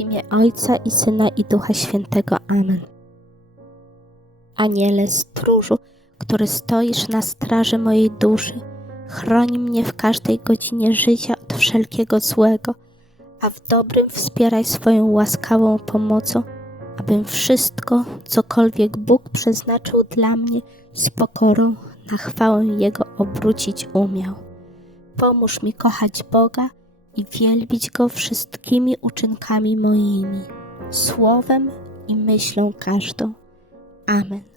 W imię Ojca i Syna i Ducha Świętego. Amen. Aniele stróżu, który stoisz na straży mojej duszy, chroń mnie w każdej godzinie życia od wszelkiego złego, a w dobrym wspieraj swoją łaskawą pomocą, abym wszystko, cokolwiek Bóg przeznaczył dla mnie, z pokorą na chwałę Jego obrócić umiał. Pomóż mi kochać Boga i wielbić Go wszystkimi uczynkami moimi, słowem i myślą każdą. Amen.